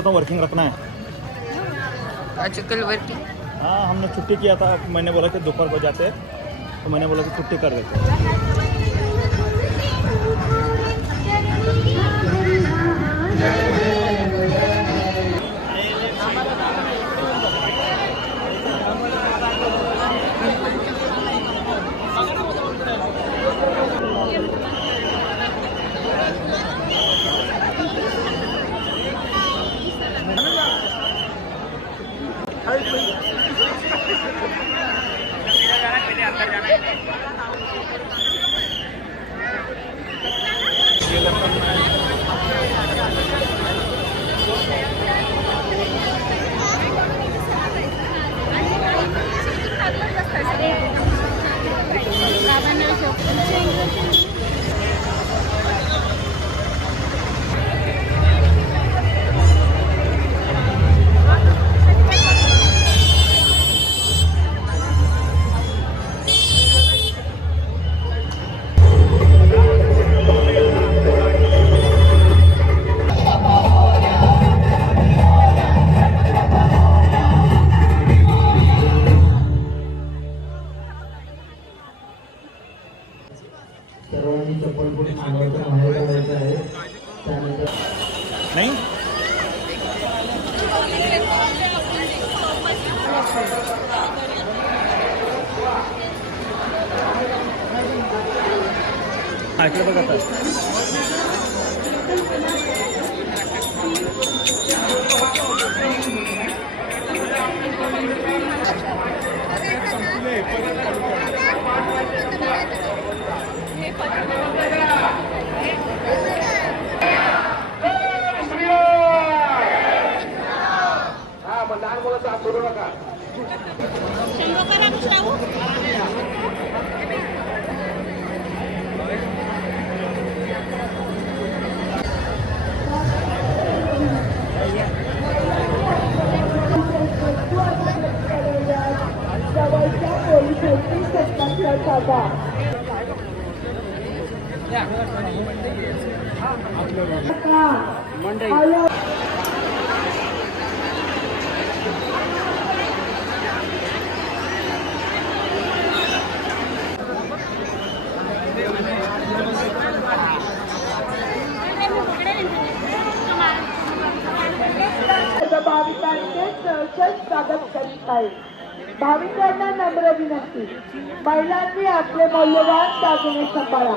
तो वर्किंग रखना है। अच्छा कल वर्किंग। हाँ हमने छुट्टी किया था, मैंने बोला कि दोपहर को जाते तो मैंने बोला कि छुट्टी कर देते। सर्वांनी चप्पल बुट अंगावरच्या बाहेर काढायचं आहे. त्यानंतर नहीं इकडे बघा आता. भाविकांचे सहर्ष स्वागत करीत आहे. भाविकांना नम्र विनंती, महिलांनी आपले मौल्यवान दागिने सांभाळा.